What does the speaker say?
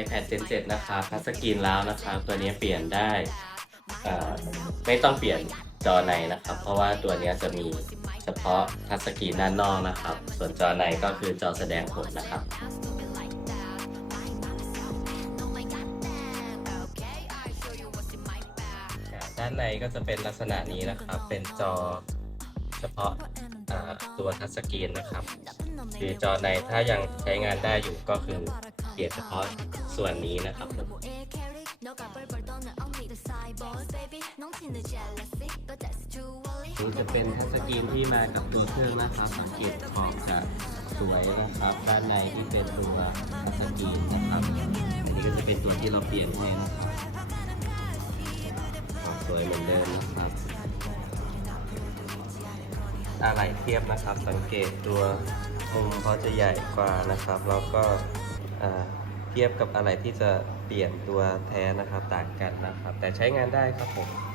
iPad Gen 7นะครับทัชสกรีนแล้วนะครับตัวนี้เปลี่ยนได้ไม่ต้องเปลี่ยนจอในนะครับ เพราะว่าตัวนี้จะมีเฉพาะทัชสกรีนด้านนอกนะครับ ส่วนจอในก็คือจอแสดงผลนะครับด้านในก็จะเป็นลักษณะนี้นะครับ เป็นจอเฉพาะตัวทัชสกรีนนะครับ คือจอในถ้ายังใช้งานได้อยู่ก็คือ เปลี่ยนเฉพาะส่วนนี้นะครับผมนี่จะเป็นทัชสกรีนที่มากับตัวเครื่องนะครับ สังเกตขอบจะสวยนะครับ ด้านในที่เป็นตัวทัชสกรีนนะครับอันนี้ก็จะเป็นตัวที่เราเปลี่ยนให้นะครับสวยเหมือนเดิมนะครับอะไรเทียบนะครับ สังเกตตัวมุมเขาจะใหญ่กว่านะครับ แล้วก็ เทียบกับอะไรที่จะเปลี่ยนตัวแท้นะครับต่างกันนะครับ แต่ใช้งานได้ครับผม